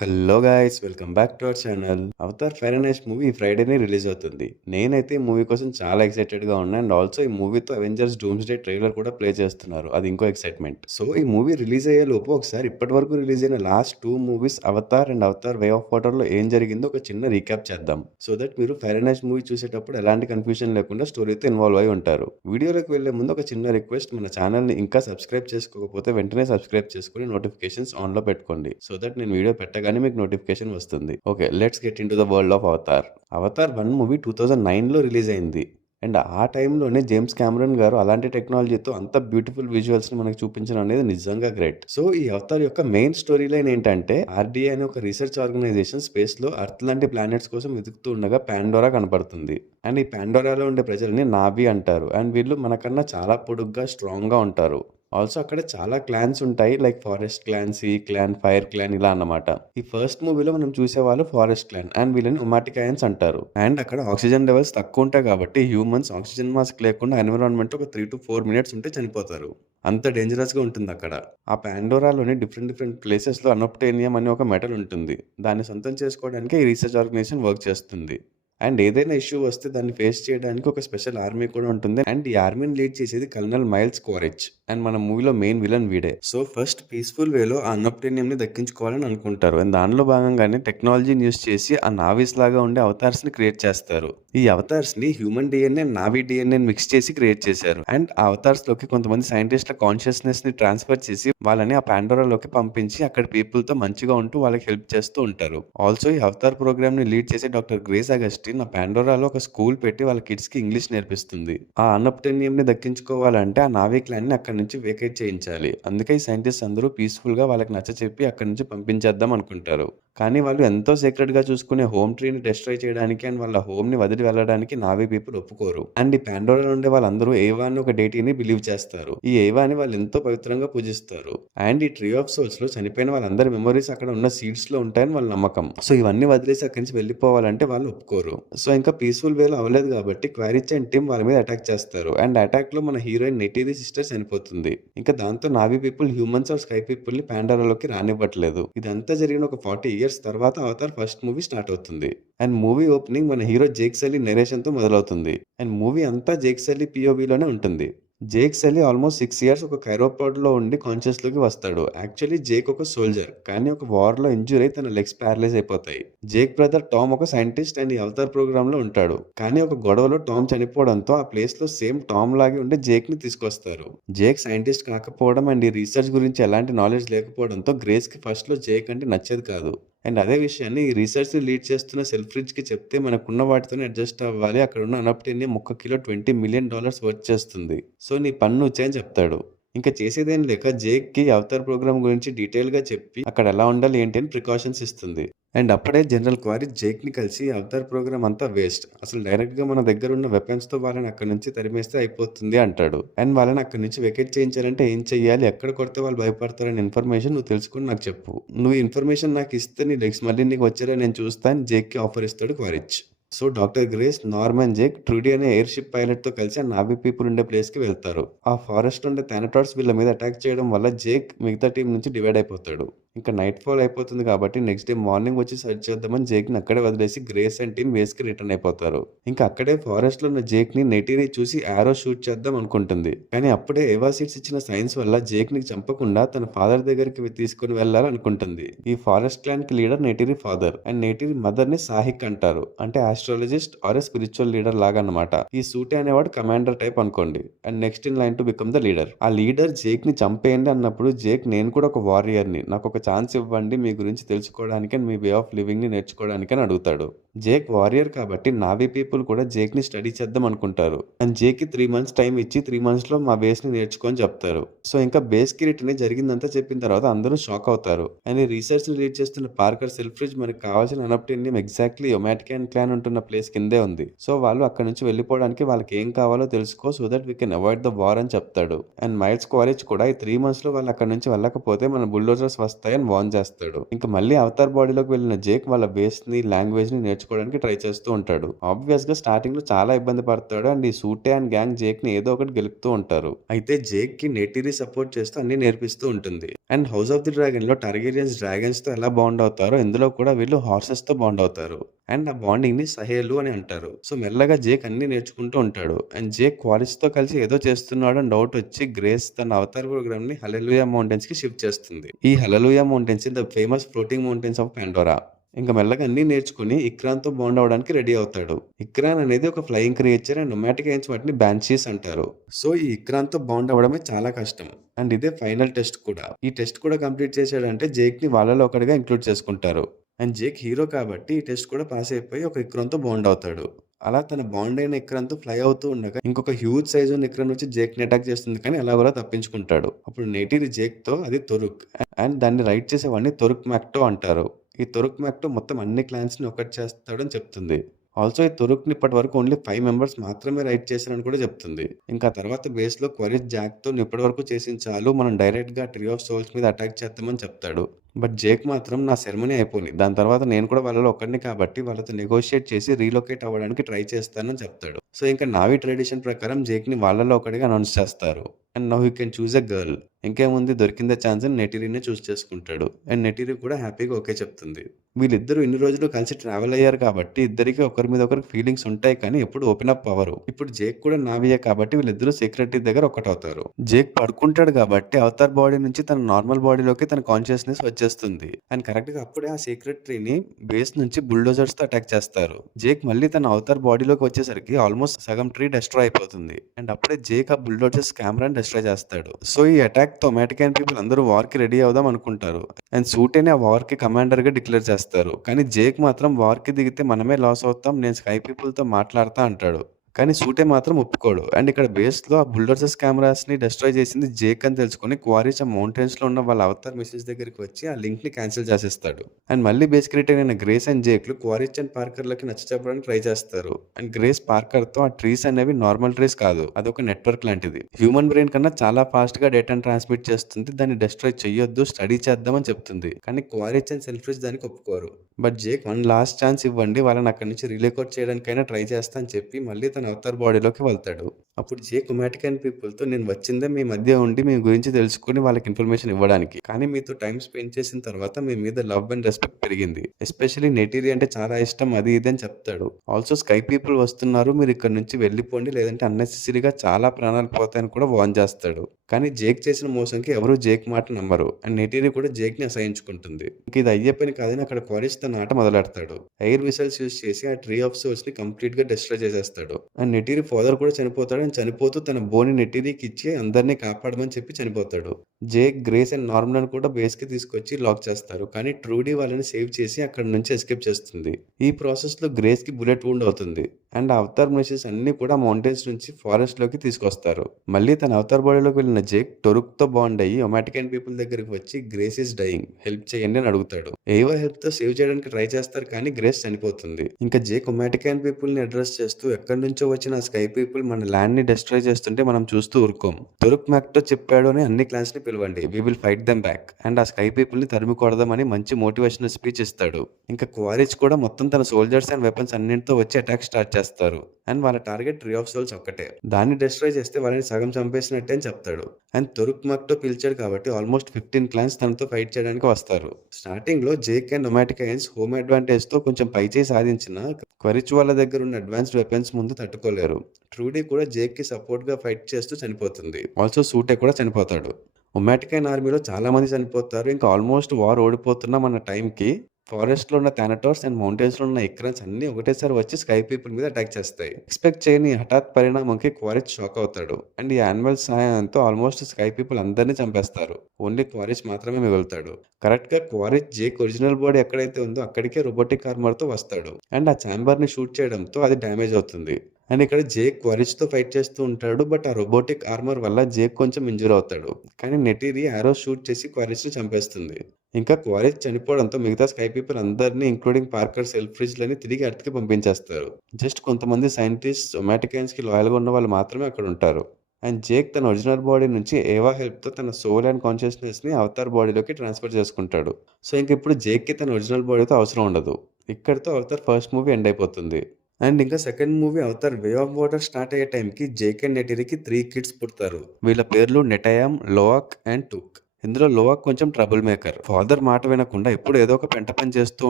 Hello guys, welcome back to our channel. Avatar ఫెరనైట్ movie ఫ్రైడేనే release అవుతుంది. నేనైతే ఈ మూవీ కోసం చాలా ఎక్సైటెడ్గా ఉన్నా. అండ్ ఆల్సో ఈ మూవీతో అవెంజర్స్ డూమ్స్డే ట్రైలర్ కూడా ప్లే చేస్తున్నారు. అది ఇంకో ఎక్సైట్మెంట్. సో ఈ మూవీ రిలీజ్ అయ్యే లోపు ఒకసారి ఇప్పటి వరకు రిలీజ్ అయిన last 2 movies Avatar and Avatar way of వాటర్లో ఏం జరిగిందో ఒక చిన్న రీక్యాప్ చేద్దాం. సో దట్ మీరు ఫెరనైట్ మూవీ చూసేటప్పుడు ఎలాంటి కన్ఫ్యూజన్ లేకుండా స్టోరీతో ఇన్వాల్వ్ అయి ఉంటారు. వీడియోలోకి వెళ్లే ముందు ఒక చిన్న రిక్వెస్ట్, మన ఛానల్ని ఇంకా సబ్స్క్రైబ్ చేసుకోకపోతే వెంటనే సబ్స్క్రైబ్ చేసుకుని నోటిఫికేషన్స్ ఆన్లో పెట్టుకోండి. సో దట్ నేను వీడియో పెట్టగానే మీకు నోటిఫికేషన్ వస్తుంది. Okay, let's get into the world of Avatar. Avatar 1 movie 2009లో రిలీజ్ అయింది. అండ్ ఆ టైంలోనే జేమ్స్ కెమెరన్ గారు అలాంటి టెక్నాలజీతో అంత బ్యూటిఫుల్ విజువల్స్ ని మనకు చూపించడం అనేది నిజంగా గ్రేట్. సో ఈ అవతార్ యొక్క మెయిన్ స్టోరీ లైన్ ఏంటంటే, ఆర్డీఏ అనే ఒక రీసెర్చ్ ఆర్గనైజేషన్ స్పేస్ లో ఎర్త్ లాంటి ప్లానెట్స్ కోసం వెతుకుతూ ఉండగా పాండోరా కనపడుతుంది. అండ్ ఈ పాండోరాలో ఉండే ప్రజల్ని నాబీ అంటారు. అండ్ వీళ్ళు మనకన్నా చాలా పొడుగ్గా స్ట్రాంగ్ గా ఉంటారు. ఆల్సో అక్కడ చాలా క్లాన్స్ ఉంటాయి, like forest clan, sea clan, fire clan ఇలా అన్నమాట. ఈ ఫస్ట్ మూవీలో మనం చూసేవాళ్ళు ఫారెస్ట్ క్లాన్ అండ్ వీళ్ళని ఒమాటికాయన్స్ అంటారు. అండ్ అక్కడ ఆక్సిజన్ లెవెల్స్ తక్కువ ఉంటాయి కాబట్టి హ్యూమన్స్ ఆక్సిజన్ మాస్క్ లేకుండా ఎన్విరాన్మెంట్ ఒక 3 to 4 మినిట్స్ ఉంటే చనిపోతారు. అంత డేంజరస్ గా ఉంటుంది అక్కడ. ఆ పాండోరాలోని డిఫరెంట్ ప్లేసెస్ లో అనోప్టేనియం అనే ఒక మెటల్ ఉంటుంది. దాన్ని సొంతం చేసుకోవడానికి ఈ రీసెర్చ్ ఆర్గనైజేషన్ వర్క్ చేస్తుంది. అండ్ ఏదైనా ఇష్యూ వస్తే దాన్ని ఫేస్ చేయడానికి ఒక స్పెషల్ ఆర్మీ కూడా ఉంటుంది. అండ్ ఈ ఆర్మీని లీడ్ చేసేది కల్నల్ మైల్స్ కోరెచ్. అండ్ మన మూవీలో మెయిన్ విలన్ వీడే. సో ఫస్ట్ పీస్ఫుల్ వేలో ఆ అన్అప్టేనియం ని దక్కించుకోవాలని అనుకుంటారు. అండ్ దానిలో భాగంగానే టెక్నాలజీని యూస్ చేసి ఆ నావీస్ లాగా ఉండే అవతార్స్ ని క్రియేట్ చేస్తారు. ఈ అవతార్స్ ని human DNA, navy DNA mix చేసి క్రియేట్ చేశారు. అండ్ ఆ అవతార్స్ లోకి కొంతమంది సైంటిస్ట్ల కాన్షియస్నెస్ ని ట్రాన్స్ఫర్ చేసి వాళ్ళని ఆ పాండోరాలోకి పంపించి అక్కడ పీపుల్ తో మంచిగా ఉంటూ వాళ్ళకి హెల్ప్ చేస్తూ ఉంటారు. ఆల్సో ఈ అవతార్ ప్రోగ్రామ్ ని లీడ్ చేసే డాక్టర్ గ్రేస్ అగస్టిన్ ఆ పాండోరాలో ఒక స్కూల్ పెట్టి వాళ్ళ కిడ్స్ కి ఇంగ్లీష్ నేర్పిస్తుంది. ఆ అన్అప్టేనియం ని దక్కించుకోవాలంటే ఆ నావీ క్లాన్ ని అక్కడ నుంచి వేకేట్ చేయించాలి. అందుకే ఈ సైంటిస్ట్ అందరూ పీస్ఫుల్ గా వాళ్ళకి నచ్చ చెప్పి అక్కడి నుంచి పంపించేద్దాం అనుకుంటారు. కానీ వాళ్ళు ఎంతో సీక్రెట్ గా చూసుకునే హోమ్ ట్రీని డిస్ట్రాయ్ చేయడానికి అండ్ వాళ్ళ హోమ్ ని వదిలి వెళ్ళడానికి నావీ పీపుల్ ఒప్పుకోరు. అండ్ ఈ పాండోరాలో ఉండే వాళ్ళందరూ ఏవా అని ఒక డేటీని బిలీవ్ చేస్తారు. ఈ ఏవాని వాళ్ళు ఎంతో పవిత్రంగా పూజిస్తారు. అండ్ ఈ ట్రీ ఆఫ్ సోల్స్ లో చనిపోయిన వాళ్ళందరి మెమరీస్ అక్కడ ఉన్న సీడ్స్ లో ఉంటాయని వాళ్ళ నమ్మకం. సో ఇవన్నీ వదిలేసి అక్కడి నుంచి వెళ్ళిపోవాలంటే వాళ్ళు ఒప్పుకోరు. సో ఇంకా పీస్ఫుల్ వేలో అవ్వలేదు కాబట్టి క్వారిచ్ అండ్ టీమ్ వాళ్ళ మీద అటాక్ చేస్తారు. అండ్ అటాక్ లో మన హీరోయిన్ నెటీరీ సిస్టర్ చనిపోతుంది. ఇంకా దాంతో Navi people humans are sky people ని పాండోరాలోకి రానివ్వట్లేదు. ఇదంతా జరిగిన ఒక 40 ఇయర్స్ తర్వాత అవతార్ ఫస్ట్ మూవీ స్టార్ట్ అవుతుంది. అండ్ మూవీ ఓపెనింగ్ మన హీరో జేక్ సల్లీ నెరేషన్ తో మొదలవుతుంది. అండ్ మూవీ అంతా జేక్ సల్లీ పిఓవిలోనే ఉంటుంది. జేక్ సల్లీ ఆల్మోస్ట్ 6 ఇయర్స్ ఒక కైరోపాడ్ లో ఉండి కాన్షియస్ లోకి వస్తాడు. యాక్చువల్లీ జేక్ ఒక సోల్జర్, కానీ ఒక వార్ లో ఇంజూర్ అయి తన లెగ్స్ ప్యారలైజ్ అయిపోతాయి. జేక్ బ్రదర్ టామ్ ఒక సైంటిస్ట్ అండ్ ఈ అవతార్ ప్రోగ్రామ్ లో ఉంటాడు. కానీ ఒక గొడవలో టామ్ చనిపోవడంతో ఆ ప్లేస్ లో సేమ్ టామ్ లాగే ఉండే జేక్ ని తీసుకొస్తారు. జేక్ సైంటిస్ట్ కాకపోవడం అండ్ ఈ రీసెర్చ్ గురించి ఎలాంటి నాలెడ్జ్ లేకపోవడంతో గ్రేస్ కి ఫస్ట్ లో జేక్ అంటే నచ్చేది కాదు. అండ్ అదే విషయాన్ని ఈ రీసెర్చ్ ని లీడ్ చేస్తున్న సెల్ఫ్రిడ్జ్ కి చెప్తే మనకున్న వాటితోనే అడ్జస్ట్ అవ్వాలి, అక్కడ ఉన్న అనప్టేనియం ఒక్క కిలో $20 మిలియన్ వర్త్ చేస్తుంది. సో నీ పన్ను వచ్చే అని చెప్తాడు. ఇంకా చేసేదేం లేక జేక్ కి అవతార్ ప్రోగ్రామ్ గురించి డీటెయిల్ గా చెప్పి అక్కడ ఎలా ఉండాలి ఏంటి అని ప్రికాషన్స్ ఇస్తుంది. అండ్ అప్పుడే జనరల్ క్వారీ జేక్ ని కలిసి అవతార్ ప్రోగ్రామ్ అంతా వేస్ట్, అసలు డైరెక్ట్ గా మన దగ్గర ఉన్న వెపన్స్ తో వాళ్ళని అక్కడి నుంచి తరిమేస్తే అయిపోతుంది అంటాడు. అండ్ వాళ్ళని అక్కడి నుంచి వెకేట్ చేయించాలంటే ఏం చెయ్యాలి, ఎక్కడ కొడితే వాళ్ళు భయపడతారని ఇన్ఫర్మేషన్ నువ్వు తెలుసుకుని నాకు చెప్పు. నువ్వు ఇన్ఫర్మేషన్ నాకు ఇస్తే నీ లెగ్స్ మళ్ళీ నీకు వచ్చారని నేను చూస్తాను జేక్ కి ఆఫర్ ఇస్తాడు Quaritch. So doctor Grace, Norman, Jake Trudy అనే ఎయిర్ షిప్ పైలట్ తో కలిసి ఆ నావీ పీపుల్ ఉండే ప్లేస్ కి వెళ్తారు. ఆ ఫారెస్ట్ ఉండే థానటార్స్ వీళ్ళ మీద అటాక్ చేయడం వల్ల జేక్ మిగతా టీం నుంచి డివైడ్ అయిపోతాడు. ఇంకా నైట్ ఫాల్ అయిపోతుంది కాబట్టి నెక్స్ట్ డే మార్నింగ్ వచ్చి సర్చ్ చేద్దామని జేక్ ని అక్కడే వదిలేసి గ్రేస్ అండ్ టీం బేస్ కి రిటర్న్ అయిపోతారు. ఇంకా అక్కడే ఫారెస్ట్ లో ఉన్న జేక్ ని నెటీని చూసి ఆరో షూట్ చేద్దాం అనుకుంటుంది. కానీ అప్పుడే ఏవా సీడ్స్ ఇచ్చిన సైన్స్ వల్ల జేక్ ని చంపకుండా తన ఫాదర్ దగ్గరికి తీసుకుని వెళ్ళాలనుకుంటుంది. ఈ ఫారెస్ట్ క్లాన్ కి లీడర్ నెటీరి ఫాదర్ అండ్ నెటీరి మదర్ ని సాహిక్ అంటారు. అంటే ఆస్ట్రాలజిస్ట్ ఆర్ స్పిరిచువల్ లీడర్ లాగా అన్నమాట. ఈ సూటే అనేవాడు కమాండర్ టైప్ అనుకోండి. And next in line to become the leader. ఆ లీడర్ జేక్ ని చంపేయండి అన్నప్పుడు జేక్, నేను కూడా ఒక వారియర్ ని, నాకు ఒక ఛాన్స్ ఇవ్వండి మీ గురించి తెలుసుకోవడానికి, మీ వే ఆఫ్ లివింగ్ ని నేర్చుకోవడానికి అని అడుగుతాడు. జేక్ వారియర్ కాబట్టి నావీ పీపుల్ కూడా జేక్ ని స్టడీ చేద్దాం అనుకుంటారు. అండ్ జేక్ కి 3 months టైం ఇచ్చి 3 months లో మా బేస్ ని నేర్చుకొని చెప్తారు. సో ఇంకా బేస్ కి రిటర్న్ జరిగిందంతా చెప్పిన తర్వాత అందరూ షాక్ అవుతారు. అండ్ ఈ రీసెర్చ్ ని లీడ్ చేస్తున్న పార్కర్ సెల్ఫ్రిడ్జ్ మనకి కావాల్సిన అనప్టేనియం ఎగ్జాక్ట్లీ ఒమాటికాన్ క్లాన్ ఉంటున్న ప్లేస్ కిందే ఉంది. సో వాళ్ళు అక్కడ నుంచి వెళ్ళిపోవడానికి వాళ్ళకి ఏం కావాలో తెలుసుకో, so that we can avoid the war అని చెప్తాడు. అండ్ మైల్స్ కాలేజ్ కూడా ఈ 3 months లో వాళ్ళు అక్కడ నుంచి వెళ్ళకపోతే మన బుల్డోజర్స్ వస్తాయని వార్న్ చేస్తాడు. ఇంకా మళ్ళీ అవతార్ బాడీలోకి వెళ్ళిన జేక్ వాళ్ళ బేస్ ని, లాంగ్వేజ్ ని నేర్చుకుంటాడు. నేర్చుకోవడానికి ట్రై చేస్తూ ఉంటాడు. ఆబ్వియస్ గా స్టార్టింగ్ లో చాలా ఇబ్బంది పడతాడు అండ్ ఈ సూటే అండ్ గ్యాంగ్ జేక్ ని ఏదో ఒకటి గెలుపుతూ ఉంటారు. అయితే జేక్ కి నెటిరి సపోర్ట్ చేస్తూ అన్ని నేర్పిస్తూ ఉంటుంది. And house of the dragon లో టార్గేరియన్స్ డ్రాగన్స్ తో ఎలా బాండ్ అవుతారో ఇందులో కూడా వీళ్ళు హార్సెస్ తో బాండ్ అవుతారు. అండ్ ఆ బాండింగ్ ని సహేలు అని అంటారు. సో మెల్లగా జేక్ అన్ని నేర్చుకుంటూ ఉంటాడు. అండ్ జేక్ క్వాలిస్ తో కలిసి ఏదో చేస్తున్నాడు అని డౌట్ వచ్చి గ్రేస్ తన అవతార్ ప్రోగ్రామ్ ని హల్లెలూయా మౌంటైన్స్ కి షిఫ్ట్ చేస్తుంది. ఈ Hallelujah mountains the famous floating mountains of Pandora. ఇంకా మెల్లగా అన్ని నేర్చుకుని ఇక్రాన్‌తో బాండ్ అవ్వడానికి రెడీ అవుతాడు. ఇక్రాన్ అనేది ఒక ఫ్లయింగ్ క్రియేచర్ అండ్ నొమాటిక్ ఏన్స్ వాటిని బాన్షీస్ అంటారు. సో ఈ ఇక్రాన్‌తో బాండ్ అవ్వడమే చాలా కష్టం. అండ్ ఇదే ఫైనల్ టెస్ట్ కూడా. ఈ టెస్ట్ కూడా కంప్లీట్ చేశాడంటే జేక్‌ని వాళ్ళలో ఒకడిగా ఇంక్లూడ్ చేసుకుంటారు. అండ్ జేక్ హీరో కాబట్టి ఈ టెస్ట్ కూడా పాస్ అయిపోయి ఒక ఇక్రాన్‌తో బాండ్ అవుతాడు. అలా తన బాండ్ అయిన ఇక్రాన్‌తో ఫ్లై అవుతూ ఉండగా ఇంకొక హ్యూజ్ సైజ్ ఉన్న ఇక్రాన్ వచ్చి జేక్‌ని అటాక్ చేస్తుంది కానీ ఎలాగోలా తప్పించుకుంటాడు. అప్పుడు నెయిటిరి జేక్‌తో అది తొరుక్ అండ్ దాన్ని రైడ్ చేసేవాడిని తొరుక్ మ్యాక్టో అంటారు. ఈ తొరుక్ మ్యాక్టో మొత్తం అన్ని క్లాన్స్‌ని ఒకటి చేస్తాడని చెప్తుంది. ఆల్సో ఈ తొరుక్‌ని ఇప్పటివరకు ఓన్లీ 5 మెంబర్స్ మాత్రమే రైడ్ చేశారని కూడా చెప్తుంది. ఇంకా తర్వాత బేస్‌లో క్వరిస్ జాక్‌తో ఇప్పటివరకు చేసింది చాలు మనం డైరెక్ట్‌గా ట్రీ ఆఫ్ సోల్స్ మీద అటాక్ చేద్దామని చెప్తాడు. బట్ జేక్ మాత్రం నా సెరమనీ అయిపోని. దాని తర్వాత నేను కూడా వాళ్ళలో ఒకడిని కాబట్టి వాళ్ళతో నెగోషియేట్ చేసి రీలొకేట్ అవ్వడానికి ట్రై చేస్తానని చెప్తాడు. సో ఇంకా నావీ ట్రెడిషన్ ప్రకారం జేక్‌ని వాళ్ళలో ఒకడిగా అనౌన్స్ చేస్తారు. And now you can choose a girl. ఇంకేముంది దొరికిందే ఛాన్స్ అని నెటిరినే చూస్ చేసుకుంటాడు. అండ్ నెటిరి కూడా హ్యాపీగా ఓకే చెప్తుంది. వీళ్ళిద్దరూ ఇన్ని రోజులు కలిసి ట్రావెల్ అయ్యారు కాబట్టి ఇద్దరికి ఒకరి మీద ఒకరికి ఫీలింగ్స్ ఉంటాయి కానీ ఎప్పుడు ఓపెన్ అప్ అవ్వరు. ఇప్పుడు జేక్ కూడా నావియే కాబట్టి వీళ్ళిద్దరూ సీక్రెటరీ దగ్గర ఒకటవుతారు. జేక్ పడుకుంటాడు కాబట్టి అవతార్ బాడీ నుంచి తన నార్మల్ బాడీలోకి తన కాన్షియస్నెస్ వచ్చేస్తుంది. అండ్ కరెక్ట్ గా అప్పుడే ఆ సీక్రెటరీని బేస్ నుంచి బుల్డోజర్స్ తో అటాక్ చేస్తారు. జేక్ మళ్ళీ తన అవతార్ బాడీలోకి వచ్చేసరికి ఆల్మోస్ట్ సగం ట్రీ డెస్ట్రాయ్ అయిపోతుంది. అండ్ అప్పుడే జేక్ ఆ బుల్డోజర్స్ కెమెరాని డెస్ట్రాయ్ చేస్తాడు. సో ఈ అటాక్ తో అమెరికన్ పీపుల్ అందరూ వార్ కి రెడీ అవుదాం అనుకుంటారు. అండ్ సూటేని ఆ వార్ కి కమాండర్ గా డిక్లేర్ చేస్తారు. కానీ జేక్ మాత్రం వార్ కి దిగితే మనమే లాస్ అవుతాం, నేను స్కై పీపుల్ తో మాట్లాడతా అంటాడు. కానీ సూటే మాత్రం ఒప్పుకోడు. అండ్ ఇక్కడ బేస్ లో ఆ బుల్డోజర్స్ కెమెరాస్ ని డెస్ట్రాయ్ చేసింది జేక్ అని తెలుసుకుని క్వారీస్ ఆ మౌంటైన్స్ లో ఉన్న వాళ్ళ అవతార్ మిషన్స్ దగ్గరికి వచ్చి ఆ లింక్ ని క్యాన్సిల్ చేసేస్తాడు. అండ్ మళ్ళీ బేస్ క్రియేటర్ అయిన గ్రేస్ అండ్ జేక్ లు క్వారీస్ అండ్ పార్కర్ లకి నచ్చ చెప్పడానికి ట్రై చేస్తారు. అండ్ గ్రేస్ పార్కర్ తో ఆ ట్రీస్ అనేవి నార్మల్ ట్రీస్ కాదు, అదొక నెట్వర్క్ లాంటిది. హ్యూమన్ బ్రెయిన్ కన్నా చాలా ఫాస్ట్ గా డేటాను ట్రాన్స్మిట్ చేస్తుంది. దాన్ని డెస్ట్రాయ్ చెయ్యొద్దు, స్టడీ చేద్దామని చెప్తుంది. కానీ క్వారీస్ అండ్ సెల్ఫ్రిష్ దానికి ఒప్పుకోరు. But Jake one last chance ఇవ్వండి, వాళ్ళని అక్కడి నుంచి రిలేకోట్ చేయడానికైనా ట్రై చేస్తా అని చెప్పి మళ్ళీ తన అవతార్ బాడీలోకి వెళ్తాడు. అప్పుడు జేక్ ఒమాటికన్ పీపుల్ తో నేను వచ్చిందే మీ మధ్య ఉండి మీ గురించి తెలుసుకుని వాళ్ళకి ఇన్ఫర్మేషన్ ఇవ్వడానికి. కానీ మీతో టైం స్పెండ్ చేసిన తర్వాత మీ మీద లవ్ అండ్ రెస్పెక్ట్ పెరిగింది. ఎస్పెషల్లీ నెటీరి అంటే చాలా ఇష్టం అది ఇది అని చెప్తాడు. ఆల్సో స్కై పీపుల్ వస్తున్నారు, మీరు ఇక్కడ నుంచి వెళ్ళిపోండి లేదంటే అన్నెసెసరీగా చాలా ప్రాణాలు పోతాయని కూడా వార్న్ చేస్తాడు. కానీ జేక్ చేసిన మోసంకి ఎవరూ జేక్ మాట నమ్మరు. అండ్ నెటీరి కూడా జేక్ ని అసహించుకుంటుంది. ఇంక ఇది అయ్యే పని కాదని అక్కడ క్వారీస్ తన ఆట మొదలెడతాడు. ఎయిర్ మిసైల్స్ యూజ్ చేసి ఆ ట్రీ ఆఫ్ సోల్స్ ని కంప్లీట్ గా డిస్ట్రాయ్ చేసేస్తాడు. అండ్ నెటీరి ఫాదర్ కూడా చనిపోతాడు. అండ్ చనిపోతూ తన బోని నెటీరికి ఇచ్చి అందరినీ కాపాడమని చెప్పి చనిపోతాడు. జేక్, గ్రేస్ అండ్ నార్మన్ కూడా బేస్ కి తీసుకొచ్చి లాక్ చేస్తారు. కానీ ట్రూడీ వాళ్ళని సేవ్ చేసి అక్కడ నుంచి ఎస్కేప్ చేస్తుంది. ఈ ప్రాసెస్ లో గ్రేస్ కి బుల్లెట్ వూండ్ అవుతుంది. అండ్ ఆ అవతార్ మెషిన్స్ అన్ని కూడా మౌంటైన్స్ నుంచి ఫారెస్ట్ లోకి తీసుకొస్తారు. మళ్ళీ తన అవతార్ బాడీలోకి వెళ్ళిన జేక్ టొరుక్ తో బాండ్ అయ్యి ఒమాటికన్ పీపుల్ దగ్గరికి వచ్చి గ్రేస్ ఇస్ డైయింగ్, హెల్ప్ చేయండి అని అడుగుతాడు. ఏవో హెల్ప్ తో సేవ్ చేయడానికి ట్రై చేస్తారు కానీ గ్రేస్ చనిపోతుంది. ఇంకా జేక్ ఒమాటికన్ పీపుల్ ని అడ్రస్ చేస్తూ ఎక్కడి నుంచో వచ్చిన స్కై పీపుల్ మన ల్యాండ్ ని డిస్ట్రాయ్ చేస్తుంటే మనం చూస్తూ ఊరుకోం. తొరుక్ మ్యాక్టో చెప్పాడు అని అన్ని క్లాన్స్ ని పిలవండి, we will fight them back. And ఆ స్కై పీపుల్ ని తరిమి కొడదామని మంచి మోటివేషనల్ స్పీచ్ ఇస్తాడు. ఇంకా క్వారీస్ కూడా మొత్తం తన సోల్జర్స్ అండ్ వెపన్స్ అన్నింటితో వచ్చి అటాక్ స్టార్ట్ చేస్తారు. అండ్ వాళ్ళ టార్గెట్ ట్రీ ఆఫ్ సోల్స్ ఒక్కటే, దాన్ని డిస్ట్రాయ్ చేస్తే వాళ్ళని సగం చంపేసినట్టే అని చెప్తాడు. అండ్ తొరుక్ మ్యాక్టో పిలిచాడు కాబట్టి ఆల్మోస్ట్ 15 క్లాన్స్ తనతో ఫైట్ చేయడానికి వస్తారు. స్టార్టింగ్ లో జేక్ అండ్ ఒమాటికైన్స్ హోమ్ అడ్వాంటేజ్ తో కొంచెం పైచేయి సాధించిన క్వరిచ్ వాళ్ళ దగ్గర ఉన్న అడ్వాన్స్డ్ వెపన్స్ ముందు తట్టుకోలేరు. ట్రూడీ కూడా జేక్ కి సపోర్ట్ గా ఫైట్ చేస్తూ చనిపోతుంది. ఆల్సో సూటే కూడా చనిపోతాడు. ఒమాటికైన్ ఆర్మీలో చాలా మంది చనిపోతారు. ఇంకా ఆల్మోస్ట్ వార్ ఓడిపోతున్నాం అన్న టైంకి ఫారెస్ట్ లో ఉన్న థానటోర్స్ అండ్ మౌంటైన్స్ లో ఉన్న ఇక్రాన్స్ అన్ని ఒకటేసారి వచ్చి స్కై పీపుల్ మీద అటాక్ చేస్తాయి. ఎక్స్పెక్ట్ చేయని హఠాత్ పరిణామంకి క్వారిచ్ షాక్ అవుతాడు. అండ్ ఈ యానిమల్ సహాయంతో ఆల్మోస్ట్ స్కై పీపుల్ అందరినీ చంపేస్తారు. ఓన్లీ క్వారిచ్ మాత్రమే మిగులుతాడు. కరెక్ట్ గా క్వారిచ్ జేక్ ఒరిజినల్ బాడీ ఎక్కడైతే ఉందో అక్కడికే రోబోటిక్ ఆర్మర్ తో వస్తాడు. అండ్ ఆ ఛాంబర్ ని షూట్ చేయడంతో అది డ్యామేజ్ అవుతుంది. అండ్ ఇక్కడ జేక్ క్వారిచ్ తో ఫైట్ చేస్తూ ఉంటాడు. బట్ ఆ రోబోటిక్ ఆర్మర్ వల్ల జేక్ కొంచెం ఇంజూర్ అవుతాడు. కానీ నెటీరి ఆరో షూట్ చేసి క్వారిచ్ ని చంపేస్తుంది. ఇంకా క్వారిచ్ చనిపోవడంతో మిగతా స్కై పీపుల్ అందరినీ ఇంక్లూడింగ్ పార్కర్, సెల్ఫ్రిజ్ లని తిరిగి ఎర్త్ కి పంపించేస్తారు. జస్ట్ కొంతమంది సైంటిస్ట్ ఒమాటికైన్స్ కి లాయల్ గా ఉన్న వాళ్ళు మాత్రమే అక్కడ ఉంటారు. అండ్ జేక్ తన ఒరిజినల్ బాడీ నుంచి ఏవా హెల్ప్ తో తన సోల్ అండ్ కాన్షియస్నెస్ ని అవతార్ బాడీలోకి ట్రాన్స్ఫర్ చేసుకుంటాడు. సో ఇంక ఇప్పుడు జేక్ కి తన ఒరిజినల్ బాడీతో అవసరం ఉండదు. ఇక్కడితో అవతార్ ఫస్ట్ మూవీ ఎండ్ అయిపోతుంది. అండ్ ఇంకా second movie Avatar way of water start అయ్యే టైంకి జేక్ అండ్ నెటిరికి 3 కిడ్స్ పుడతారు. వీళ్ళ పేర్లు నెటయామ్, లోవాక్ అండ్ టుక్. ఇందులో లోవాక్ కొంచెం ట్రబుల్ మేకర్. ఫాదర్ మాట వినకుండా ఎప్పుడు ఏదో ఒక పెంట పని చేస్తూ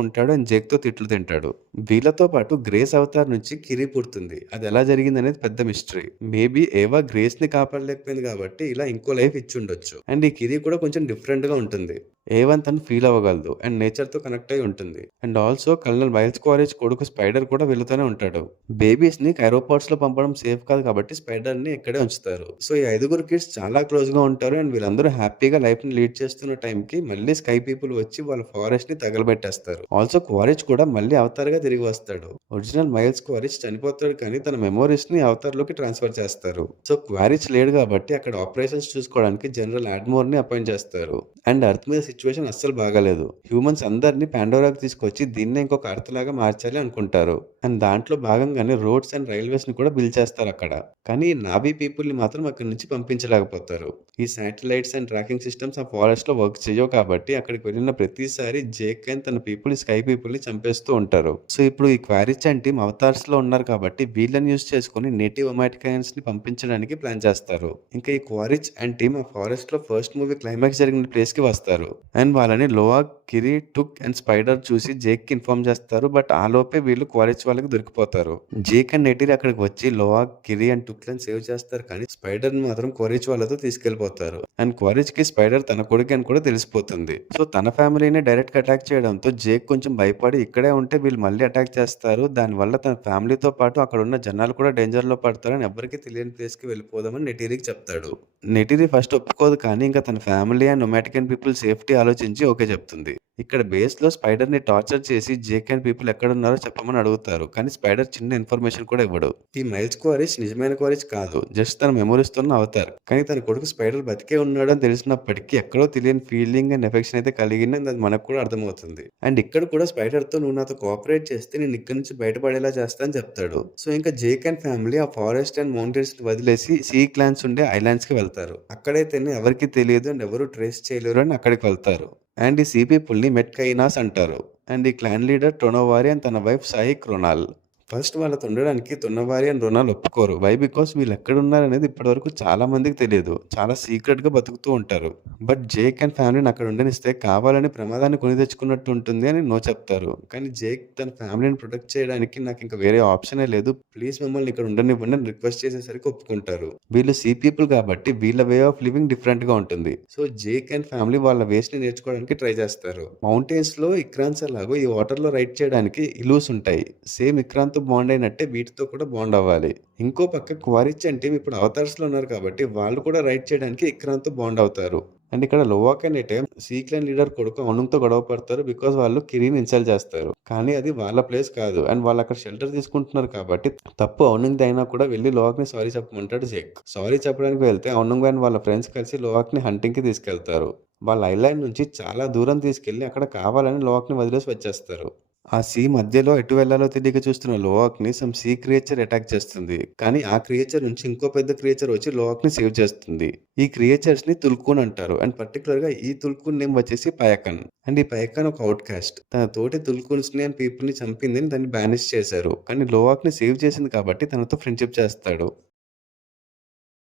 ఉంటాడు అండ్ జేక్‌తో తిట్లు తింటాడు. వీళ్ళతో పాటు గ్రేస్ అవతార్ నుంచి కిరి పుడుతుంది. అది ఎలా జరిగిందనేది పెద్ద మిస్టరీ. మేబీ ఏవా గ్రేస్‌ని కాపాడలేకపోయింది కాబట్టి ఇలా ఇంకో లైఫ్ ఇచ్చుండొచ్చు. అండ్ ఈ కిరి కూడా కొంచెం డిఫరెంట్‌గా ఉంటుంది. ఏవన్ తను ఫీల్ అవ్వగలదు అండ్ నేచర్‌తో కనెక్ట్ అయ్యి ఉంటుంది. అండ్ ఆల్సో కల్నల్ మైల్స్ క్వారేజ్ కొడుకు స్పైడర్ కూడా వీళ్ళతోనే ఉంటాడు. బేబీస్‌ని కైరోపాడ్స్‌లో పంపడం సేఫ్ కాదు కాబట్టి స్పైడర్‌ని ఇక్కడే ఉంచుతారు. సో ఈ ఐదుగురు కిడ్స్ చాలా క్లోజ్‌గా ఉంటారు అండ్ వీళ్ళందరూ హ్యాపీగా లైఫ్‌ని లీడ్ చేస్తున్న టైంకి మళ్ళీ స్కై పీపుల్ వచ్చి వాళ్ళ ఫారెస్ట్‌ని తగలబెట్టేస్తారు. ఆల్సో క్వారేజ్ కూడా మళ్ళీ అవతార్‌గా తిరిగి వస్తాడు. ఒరిజినల్ మైల్స్ క్వారేజ్ చనిపోతాడు కానీ తన మెమోరీస్‌ని అవతార్‌లోకి ట్రాన్స్‌ఫర్ చేస్తారు. సో క్వారేజ్ లేడు కాబట్టి అక్కడ ఆపరేషన్స్ చూసుకోవడానికి జనరల్ యాడ్మోర్‌ని అపాయింట్ చేస్తారు. అండ్ ఎర్త్ మీద సిచ్యువేషన్ అస్సలు బాగాలేదు. హ్యూమన్స్ అందరినీ పాండోరాకి తీసుకొచ్చి దీన్నే ఇంకొక ఎర్త్ లాగా మార్చాలి అనుకుంటారు. అండ్ దాంట్లో భాగంగానే రోడ్స్ అండ్ రైల్వేస్ ని కూడా బిల్డ్ చేస్తారు అక్కడ. కానీ ఈ నావీ పీపుల్ ని మాత్రం అక్కడి నుంచి పంపించలేకపోతారు. ఈ శాటిలైట్స్ అండ్ ట్రాకింగ్ సిస్టమ్స్ ఆ ఫారెస్ట్ లో వర్క్ చేయవు కాబట్టి అక్కడికి వెళ్ళిన ప్రతిసారి జేక్ అండ్ తన పీపుల్ ఈ స్కై పీపుల్ ని చంపేస్తూ ఉంటారు. సో ఇప్పుడు ఈ క్వారిచన్ టీమ్ అవతార్స్ లో ఉన్నారు కాబట్టి వీళ్ళని యూస్ చేసుకుని నేటివ్ అమాటికన్స్ ని పంపించడానికి ప్లాన్ చేస్తారు. ఇంకా ఈ క్వారిచ్ అండ్ టీమ్ ఆ ఫారెస్ట్ లో ఫస్ట్ మూవీ క్లైమాక్స్ జరిగిన ప్లేస్ కి వస్తారు. అండ్ వాళ్ళని లోవాక్, కిరి, టుక్ అండ్ స్పైడర్ చూసి జేక్ కి ఇన్ఫార్మ్ చేస్తారు. బట్ ఆ లోపే వీళ్ళు క్వారిచ్ వాళ్ళకి దొరికిపోతారు. జేక్ అండ్ నెటిరి అక్కడికి వచ్చి లోవాక్, కిరి అండ్ టుక్ లను సేవ్ చేస్తారు కానీ స్పైడర్ ని మాత్రం క్వారిచ్ వాళ్ళతో తీసుకెళ్లిపోతారు. అండ్ క్వారిచ్ కి స్పైడర్ తన కొడుకు అని కూడా తెలిసిపోతుంది. సో తన ఫ్యామిలీని డైరెక్ట్ గా అటాక్ చేయడంతో జేక్ కొంచెం భయపడి ఇక్కడే ఉంటే వీళ్ళు మళ్ళీ అటాక్ చేస్తారు. దానివల్ల తన ఫ్యామిలీతో పాటు అక్కడ ఉన్న జనాలు కూడా డేంజర్ లో పడతారని ఎవరికి తెలియని ప్లేస్ కి వెళ్ళిపోదామని నెటిరికి చెప్తాడు. నెటిరి ఫస్ట్ ఒప్పుకోదు కానీ ఇంకా తన ఫ్యామిలీ అండ్ నొమాటికన్ పీపుల్ సేఫ్టీ ఆలోచించి ఓకే చెప్తుంది. ఇక్కడ బేస్ లో స్పైడర్ ని టార్చర్ చేసి జేక్ అండ్ పీపుల్ ఎక్కడున్నారో చెప్పమని అడుగుతారు. కానీ స్పైడర్ చిన్న ఇన్ఫర్మేషన్ కూడా ఇవ్వడు. ఈ మైల్స్ క్వారీస్ నిజమైన క్వారీస్ కాదు, జస్ట్ తన మెమోరీస్ తోనే అవుతారు. కానీ తన కొడుకు స్పైడర్ బతికే ఉన్నాడు అని తెలిసినప్పటికీ ఎక్కడో తెలియని ఫీలింగ్ అండ్ ఎఫెక్షన్ అయితే కలిగిందని అది మనకు కూడా అర్థమవుతుంది. అండ్ ఇక్కడ కూడా స్పైడర్ తో నువ్వు నాతో కోఆపరేట్ చేస్తే నేను ఇక్కడ నుంచి బయటపడేలా చేస్తా అని చెప్తాడు. సో ఇంకా జేక్ అండ్ ఫ్యామిలీ ఆ ఫారెస్ట్ అండ్ మౌంటైన్స్ వదిలేసి సీ క్లాన్స్ ఉండే ఐలాండ్స్ కి వెళ్తారు. అక్కడైతేనే ఎవరికి తెలియదు అండ్ ఎవరు ట్రేస్ చేయలేరు అని అక్కడికి వెళ్తారు. అండ్ ఈ సీ పీపుల్‌ని మెట్‌కైనాస్ అంటారు. అండ్ ఈ క్లాన్ లీడర్ టొనోవారి అండ్ తన వైఫ్ సాయి క్రొనాల్. ఫస్ట్ వాళ్ళతో ఉండడానికి తొన్నవారి అండ్ రొనాల్ ఒప్పుకోరు. వై? బికాస్ వీళ్ళు ఎక్కడున్నారనేది ఇప్పటివరకు చాలా మందికి తెలియదు. చాలా సీక్రెట్‌గా బతుకుతూ ఉంటారు. బట్ జేక్ అండ్ ఫ్యామిలీని అక్కడ ఉండనిస్తే కావాలని ప్రమాదాన్ని కొని తెచ్చుకున్నట్టు ఉంటుంది అని నో చెప్తారు. కానీ జేక్ తన ఫ్యామిలీని ప్రొటెక్ట్ చేయడానికి నాకు ఇంకా వేరే ఆప్షనే లేదు. ప్లీజ్ మమ్మల్ని ఇక్కడ ఉండనివ్వండి అని రిక్వెస్ట్ చేసేసరికి ఒప్పుకుంటారు. వీళ్ళు సీ పీపుల్ కాబట్టి వీళ్ళ వే ఆఫ్ లివింగ్ డిఫరెంట్‌గా ఉంటుంది. సో జేక్ అండ్ ఫ్యామిలీ వాళ్ళ వేస్‌ని నేర్చుకోవడానికి ట్రై చేస్తారు. మౌంటైన్స్‌లో ఇక్రాన్స్ ఎలాగో ఈ వాటర్‌లో రైడ్ చేయడానికి ఇలూస్ ఉంటాయి. సేమ్ ఇక్రాన్ బాండ్ అయినట్టే వీటితో కూడా బాండ్ అవ్వాలి. ఇంకో పక్క క్వారిచ్ అంటే ఇప్పుడు అవతార్స్ లో ఉన్నారు కాబట్టి వాళ్ళు కూడా రైడ్ చేయడానికి ఇక్రాన్తో బాండ్ అవుతారు. అండ్ ఇక్కడ లోవాక్ అనే టైం సీక్లెన్ లీడర్ కొడుకు అవునుతో గొడవ పడతారు. బికాస్ వాళ్ళు కిరీని ఇన్సల్ట్ చేస్తారు. కానీ అది వాళ్ళ ప్లేస్ కాదు అండ్ వాళ్ళు అక్కడ షెల్టర్ తీసుకుంటున్నారు కాబట్టి తప్పు అవునుంది అయినా కూడా వెళ్ళి లోవాక్ ని సారీ చెప్పమంటాడు జేక్. సారీ చెప్పడానికి వెళ్తే అవునుంగ్ అండ్ వాళ్ళ ఫ్రెండ్స్ కలిసి లోవాక్ ని హంటింగ్ కి తీసుకెళ్తారు. వాళ్ళ ఐలాండ్ నుంచి చాలా దూరం తీసుకెళ్లి అక్కడ కావాలని లోవాక్ ని వదిలేసి వచ్చేస్తారు. ఆ సీ మధ్యలో ఎటు వెళ్లాలో తెలియక చూస్తున్న లోవాక్ ని సమ్ సీ క్రియేచర్ అటాక్ చేస్తుంది. కానీ ఆ క్రియేచర్ నుంచి ఇంకో పెద్ద క్రియేచర్ వచ్చి లోవాక్ ని సేవ్ చేస్తుంది. ఈ క్రియేచర్స్ ని తుల్కున్ అంటారు. అండ్ పర్టికులర్ గా ఈ తుల్కున్ నేమ్ వచ్చేసి పయకన్. అండ్ ఈ పయకన్ ఒక అవుట్ కాస్ట్. తన తోటి తుల్కున్స్ ని అండ్ పీపుల్ ని చంపిందని దాన్ని బ్యానిష్ చేశారు. కానీ లోవాక్ ని సేవ్ చేసింది కాబట్టి తనతో ఫ్రెండ్షిప్ చేస్తాడు.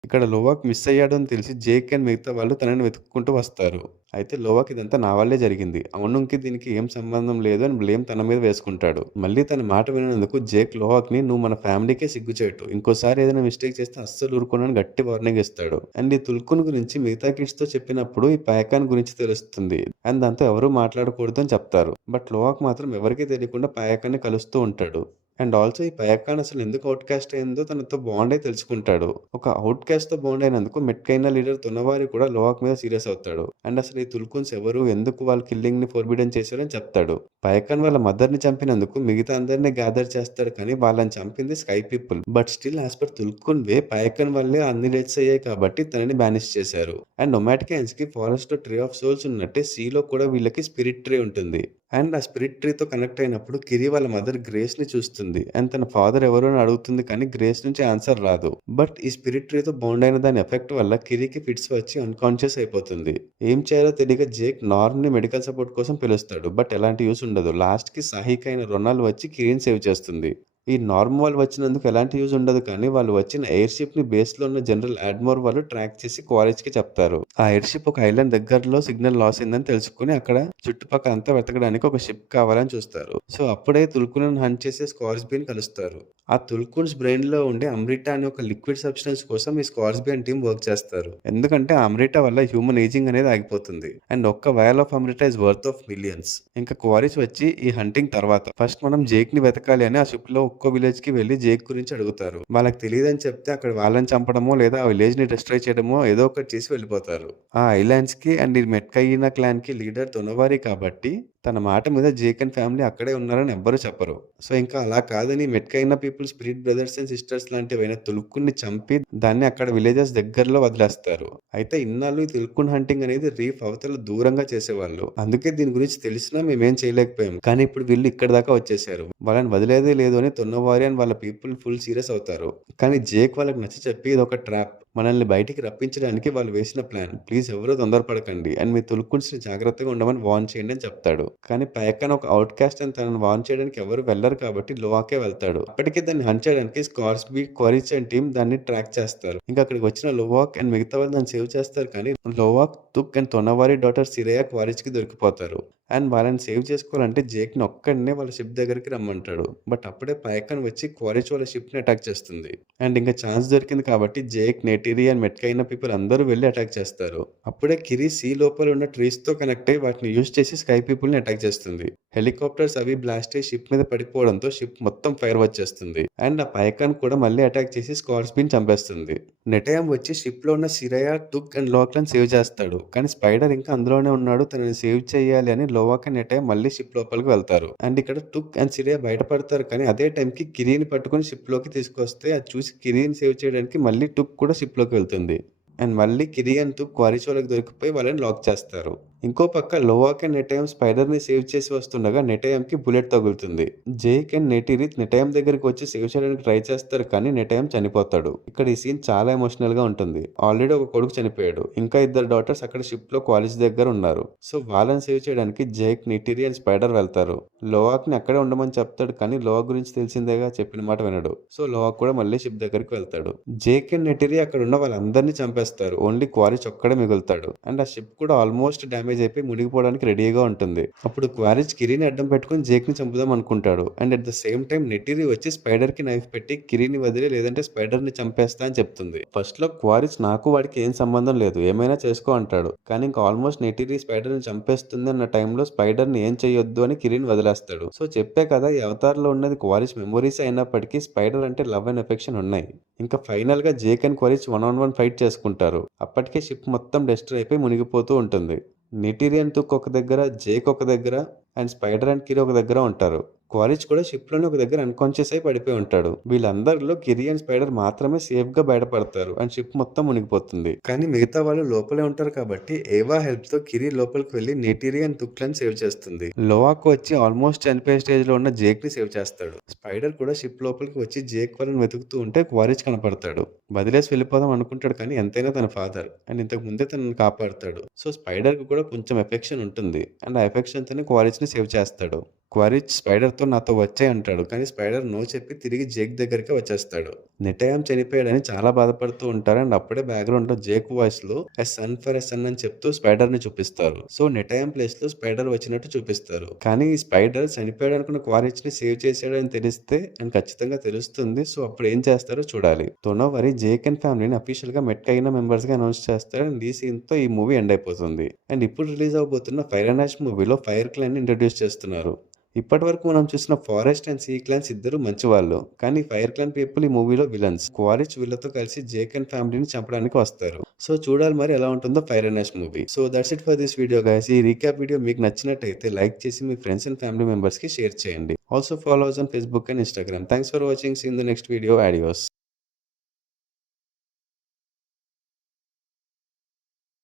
ఇక్కడ లోవాక్ మిస్ అయ్యాడు అని తెలిసి జేక్ అండ్ మిగతా వాళ్ళు తనని వెతుక్కుంటూ వస్తారు. అయితే లోవాక్ ఇదంతా నా వల్లే జరిగింది, అవునుకి దీనికి ఏం సంబంధం లేదు అని బ్లేమ్ తన మీద వేసుకుంటాడు. మళ్ళీ తన మాట వినందుకు జేక్ లోవాక్ ని నువ్వు మన ఫ్యామిలీకే సిగ్గుచేటు, ఇంకోసారి ఏదైనా మిస్టేక్ చేస్తే అస్సలు ఊరుకోనని గట్టి వార్నింగ్ ఇస్తాడు. అండ్ ఈ తుల్కున్ గురించి మిగతా కిడ్స్ తో చెప్పినప్పుడు ఈ పయకాన్ గురించి తెలుస్తుంది. అండ్ దాంతో ఎవరు మాట్లాడకూడదు అని చెప్తారు. బట్ లోవాక్ మాత్రం ఎవరికీ తెలియకుండా పయకాన్ని కలుస్తూ ఉంటాడు. అండ్ ఆల్సో ఈ పయకాన్ అసలు ఎందుకు అవుట్ కాస్ట్ అయిందో తనతో బాండ్ అయి తెలుసుకుంటాడు. ఒక అవుట్ కాస్ట్ తో బాండ్ అయినందుకు మెట్కైనా లీడర్ తునవారి కూడా లోవాక్ మీద సీరియస్ అవుతాడు. అండ్ అసలు ఈ తుల్కున్స్ ఎవరు, ఎందుకు వాళ్ళ కిల్లింగ్ ని ఫోర్బిడన్ చేశారని చెప్తాడు. పయకాన్ వాళ్ళ మదర్ ని చంపినందుకు మిగతా అందరినీ గ్యాదర్ చేస్తాడు కానీ వాళ్ళని చంపింది sky people. But still as per tulkun వే పయకాన్ వల్లే అన్ని డెత్స్ అయ్యాయి కాబట్టి తనని బ్యానిష్ చేశారు. అండ్ నొమాటికన్స్ కి ఫారెస్ట్ లో ట్రీ ఆఫ్ సోల్స్ ఉన్నట్టే సీలో కూడా వీళ్ళకి స్పిరిట్ ట్రీ ఉంటుంది. అండ్ ఆ స్పిరిట్ ట్రీతో కనెక్ట్ అయినప్పుడు కిరి వాళ్ళ మదర్ గ్రేస్‌ని చూస్తుంది. అండ్ తన ఫాదర్ ఎవరు అని అడుగుతుంది కానీ గ్రేస్ నుంచి ఆన్సర్ రాదు. బట్ ఈ స్పిరిట్ ట్రీతో బాండ్ అయిన దాని ఎఫెక్ట్ వల్ల కిరికి ఫిట్స్ వచ్చి అన్‌కాన్షియస్ అయిపోతుంది. ఏం చేయాలో తెలియక జేక్ నార్మ్‌ని మెడికల్ సపోర్ట్ కోసం పిలుస్తాడు. బట్ ఎలాంటి యూజ్ ఉండదు. లాస్ట్‌కి సహాయిక అయిన రొనాల్డ్ వచ్చి కిరిని సేవ్ చేస్తుంది. ఈ నార్మ్ వాళ్ళు వచ్చినందుకు ఎలాంటి యూజ్ ఉండదు కానీ వాళ్ళు వచ్చిన ఎయిర్ షిప్‌ని బేస్‌లో ఉన్న జనరల్ అడ్మిరల్ వాళ్ళు ట్రాక్ చేసి క్వారేజ్‌కి చెప్తారు. ఆ ఎయిర్ షిప్ ఒక ఐలాండ్ దగ్గరలో సిగ్నల్ లాస్ అయిందని తెలుసుకొని అక్కడ చుట్టుపక్కల అంతా వెతకడానికి ఒక షిప్ కావాలని చూస్తారు. సో అప్పుడే తుల్కులను హంట్ చేసే స్కార్స్బీని కలుస్తారు. ఆ తుల్కున్స్ బ్రెయిన్‌లో ఉండే అమ్రిటా అనే ఒక లిక్విడ్ సబ్స్టెన్స్ కోసం ఈ స్కార్స్బీ అండ్ టీమ్ వర్క్ చేస్తారు. ఎందుకంటే ఆ అమ్రిటా వల్ల హ్యూమన్ ఏజింగ్ అనేది ఆగిపోతుంది. అండ్ ఒక్క vial of amrita is worth of millions. ఇంకా క్వారీస్ వచ్చి ఈ హంటింగ్ తర్వాత ఫస్ట్ మనం జేక్‌ని వెతకాలి అని ఆ షిప్‌లో ఒక్కో విలేజ్‌కి వెళ్లి జేక్ గురించి అడుగుతారు. వాళ్ళకి తెలియదని చెప్తే అక్కడ వాళ్ళని చంపడమో లేదా ఆ విలేజ్‌ని డిస్ట్రాయ్ చేయడమో ఏదో ఒకటి చేసి వెళ్ళిపోతారు. ఆ ఐలాండ్స్‌కి అండ్ ఈ మెట్కయినా క్లాన్‌కి లీడర్ తొనవారి కాబట్టి తన మాట మీద జేక్ అండ్ ఫ్యామిలీ అక్కడే ఉన్నారని ఎవ్వరు చెప్పరు. సో ఇంకా అలా కాదని Metkayina people spirit brothers and sisters లాంటివైన తులుక్కుని చంపి దాన్ని అక్కడ విలేజెస్ దగ్గరలో వదిలేస్తారు. అయితే ఇన్నాళ్ళు ఈ తులుక్కున్ హంటింగ్ అనేది రీఫ్ అవతల దూరంగా చేసేవాళ్ళు. అందుకే దీని గురించి తెలిసినా మేమేం చేయలేకపోయాం. కానీ ఇప్పుడు వీళ్ళు ఇక్కడ దాకా వచ్చేసారు. వాళ్ళని వదిలేదే లేదు అని తొన్నవారి అండ్ వాళ్ళ పీపుల్ ఫుల్ సీరియస్ అవుతారు. కానీ జేక్ వాళ్ళకి నచ్చ చెప్పి ఇది ఒక ట్రాప్. మనల్ని బయటికి రప్పించడానికి వాళ్ళు వేసిన ప్లాన్. ప్లీజ్ ఎవరూ తొందరపడకండి అండ్ మీ తులుక్కున్స్‌ని జాగ్రత్తగా ఉండమని వార్న్ చేయండి అని చెప్తాడు. కానీ పైకన్ ఒక ఔట్‌కాస్ట్ అని తనని వార్న్ చేయడానికి ఎవరు వెళ్లరు కాబట్టి లోవాకే వెళ్తాడు. అప్పటికే దాన్ని హంట్ చేయడానికి స్కార్స్బీ, క్వరిచ్ అండ్ టీమ్ దాన్ని ట్రాక్ చేస్తారు. ఇంకా అక్కడికి వచ్చిన లోవాక్ అండ్ మిగతా వాళ్ళు దాన్ని సేవ్ చేస్తారు కానీ లోవాక్, took and తొనవారి daughter Syria క్వారిచ్‌కి దొరికిపోతారు. And వాళ్ళని సేవ్ చేసుకోవాలంటే జేక్‌ని ఒక్కడినే వాళ్ళ షిప్ దగ్గరికి రమ్మంటాడు. బట్ అప్పుడే పైకన్ వచ్చి క్వారిచ్ వాళ్ళ షిప్‌ని అటాక్ చేస్తుంది. అండ్ ఇంకా ఛాన్స్ దొరికింది కాబట్టి జేక్, నెటిరి అండ్ మెట్కైనా పీపుల్ అందరూ వెళ్లి అటాక్ చేస్తారు. అప్పుడే కిరి సీ లోపల ఉన్న ట్రీస్‌తో కనెక్ట్ అయ్యి వాటిని యూజ్ చేసి స్కై పీపుల్‌ని అటాక్ చేస్తుంది. హెలికాప్టర్స్ అవి బ్లాస్ట్ అయ్యి షిప్ మీద పడిపోవడంతో షిప్ మొత్తం ఫైర్ వచ్చేస్తుంది. అండ్ ఆ పైకాన్ కూడా మళ్ళీ అటాక్ చేసి స్కార్స్బీని చంపేస్తుంది. నెటయామ్ వచ్చి షిప్‌లో ఉన్న సిరయా, టుక్ అండ్ లోక్‌లను సేవ్ చేస్తాడు. కానీ స్పైడర్ ఇంకా అందులోనే ఉన్నాడు. తనని సేవ్ చేయాలి అని లోవాక్ అండ్ నెటయామ్ మళ్ళీ షిప్ లోపలికి వెళ్తారు. అండ్ ఇక్కడ టుక్ అండ్ సిరియా బయటపడతారు కానీ అదే టైంకి కిరీని పట్టుకొని షిప్‌లోకి తీసుకొస్తే అది చూసి కిరీని సేవ్ చేయడానికి మళ్ళీ టుక్ కూడా షిప్‌లోకి వెళ్తుంది. అండ్ మళ్ళీ కిరి అండ్ తుక్ క్వారిచ్ వాళ్ళకి దొరికిపోయి వాళ్ళని లాక్ చేస్తారు. ఇంకో పక్క లోవాక్ అండ్ నెటయామ్ స్పైడర్‌ని సేవ్ చేసి వస్తుండగా నెటయామ్‌కి బుల్లెట్ తగులుతుంది. జేక్ అండ్ నెటిరి నెటయామ్ దగ్గరికి వచ్చి సేవ్ చేయడానికి ట్రై చేస్తారు కానీ నెటయామ్ చనిపోతాడు. ఇక్కడ ఈ సీన్ చాలా ఎమోషనల్‌గా ఉంటుంది. ఆల్రెడీ ఒక కొడుకు చనిపోయాడు. ఇంకా ఇద్దరు డాటర్స్ అక్కడ షిప్‌లో కాలేజ్ దగ్గర ఉన్నారు. సో వాళ్ళని సేవ్ చేయడానికి జేక్, నెటిరి అండ్ స్పైడర్ వెళ్తారు. లోవాక్‌ని అక్కడే ఉండమని చెప్తాడు కానీ లోవాక్ గురించి తెలిసిందేగా చెప్పిన మాట వినడు. సో లోవాక్ కూడా మళ్ళీ షిప్ దగ్గరికి వెళ్తాడు. జేక్ అండ్ నెటిరి అక్కడ ఉన్న వాళ్ళందరినీ చంపేస్తారు. ఓన్లీ క్వారిచ్ ఒక్కడే మిగులుతాడు. అండ్ ఆ షిప్ కూడా ఆల్మోస్ట్ డ్యామేజ్ అయిపోయి మునిగిపోవడానికి రెడీగా ఉంటుంది. అప్పుడు క్వారిచ్ కిరీని అడ్డం పెట్టుకుని జేక్ ని చంపుదాం అనుకుంటాడు. And at the same time Neytiri వచ్చి స్పైడర్ కి నైఫ్ పెట్టి కిరీని వదిలి లేదంటే స్పైడర్ ని చంపేస్తా అని చెప్తుంది. ఫస్ట్ లో క్వారిచ్ నాకు వాడికి ఏం సంబంధం లేదు ఏమైనా చేసుకో అంటాడు. కానీ ఇంకా ఆల్మోస్ట్ నెటిరి స్పైడర్ ని చంపేస్తుంది అన్న టైంలో స్పైడర్ ని ఏం చేయొద్దు అని కిరీని వదిలేస్తాడు. సో చెప్పే కదా ఈ అవతార్ లో ఉన్నది క్వారిచ్ మెమొరీస్ అయినప్పటికీ స్పైడర్ అంటే లవ్ అండ్ ఎఫెక్షన్ ఉన్నాయి. ఇంకా ఫైనల్ గా జేక్ అండ్ క్వారిచ్ 1-on-1 ఫైట్ చేసుకుంటారు. అప్పటికే షిప్ మొత్తం డెస్ట్రాయ్ అయిపోయి మునిగిపోతూ ఉంటుంది. నెటిరియన్ తుక్ ఒక దగ్గర, జేక్ ఒక దగ్గర అండ్ స్పైడర్ అండ్ కిరి ఒక దగ్గర ఉంటారు. క్వారిచ్ కూడా షిప్ లోనే ఒక దగ్గర అన్కాన్షియస్ అయి పడిపోయి ఉంటాడు. వీళ్ళందరిలో కిరి అండ్ స్పైడర్ మాత్రమే సేఫ్ గా బయటపడతారు అండ్ షిప్ మొత్తం మునిగిపోతుంది. కానీ మిగతా వాళ్ళు లోపలే ఉంటారు కాబట్టి ఏవా హెల్ప్ తో కిరి లోపలికి వెళ్లి నెటిరి అండ్ తుక్లను సేవ్ చేస్తుంది. లోవాక్ వచ్చి ఆల్మోస్ట్ చనిపోయే స్టేజ్ లో ఉన్న జేక్ ని సేవ్ చేస్తాడు. స్పైడర్ కూడా షిప్ లోపలికి వచ్చి జేక్ వాళ్ళని వెతుకుతూ ఉంటే క్వారిచ్ కనపడతాడు. వదిలేసి వెళ్ళిపోదాం అనుకుంటాడు కానీ ఎంతైనా తన ఫాదర్ అండ్ ఇంతకు ముందే తనని కాపాడుతాడు. సో స్పైడర్ కు కూడా కొంచెం ఎఫెక్షన్ ఉంటుంది అండ్ ఆ ఎఫెక్షన్ తోనే క్వారిచ్ ని సేవ్ చేస్తాడు. క్వారిచ్ స్పైడర్తో నాతో వచ్చే అంటాడు కానీ స్పైడర్ నో చెప్పి తిరిగి జేక్ దగ్గరికి వచ్చేస్తాడు. నెటయామ్ చనిపోయాడని చాలా బాధపడుతూ ఉంటారు అండ్ అప్పుడే బ్యాక్గ్రౌండ్ లో జేక్ వాయిస్ లో ఎ సన్ ఫర్ ఎ సన్ అని చెప్తూ స్పైడర్ ని చూపిస్తారు. సో నెటయామ్ ప్లేస్ లో స్పైడర్ వచ్చినట్టు చూపిస్తారు. కానీ ఈ స్పైడర్ చనిపోయాడు అనుకున్న క్వారిచ్ ని సేవ్ చేశాడని తెలిస్తే అండ్ ఖచ్చితంగా తెలుస్తుంది. సో అప్పుడు ఏం చేస్తారో చూడాలి. తొనవరి జేక్ అండ్ ఫ్యామిలీని అఫీషియల్ గా మెట్కైనా మెంబర్స్ గా అనౌన్స్ చేస్తాడు అండ్ ఈ సీన్ తో ఈ మూవీ ఎండ్ అయిపోతుంది. అండ్ ఇప్పుడు రిలీజ్ అవబోతున్న ఫైర్ అండ్ యాష్ మూవీలో ఫైర్ క్లాన్ ని ఇంట్రడ్యూస్ చేస్తున్నారు. ఇప్పటి వరకు మనం చూసిన ఫారెస్ట్ అండ్ సీ క్లాన్స్ ఇద్దరు మంచి వాళ్ళు కానీ ఫైర్ క్లాన్ పీపుల్ ఈ మూవీలో విలన్స్. క్వారిచ్ వీళ్ళతో కలిసి జేక్ అండ్ ఫ్యామిలీని చంపడానికి వస్తారు. సో చూడాలి మరి ఎలా ఉంటుందో fire and ash movie. So that's it for this video guys. ఈ రీక్యాప్ వీడియో మీకు నచ్చినట్టయితే లైక్ చేసి మీ ఫ్రెండ్స్ అండ్ ఫ్యామిలీ మెంబర్స్ కి షేర్ చేయండి. Also follow us on Facebook and Instagram. Thanks for watching. See in the next video. Audios.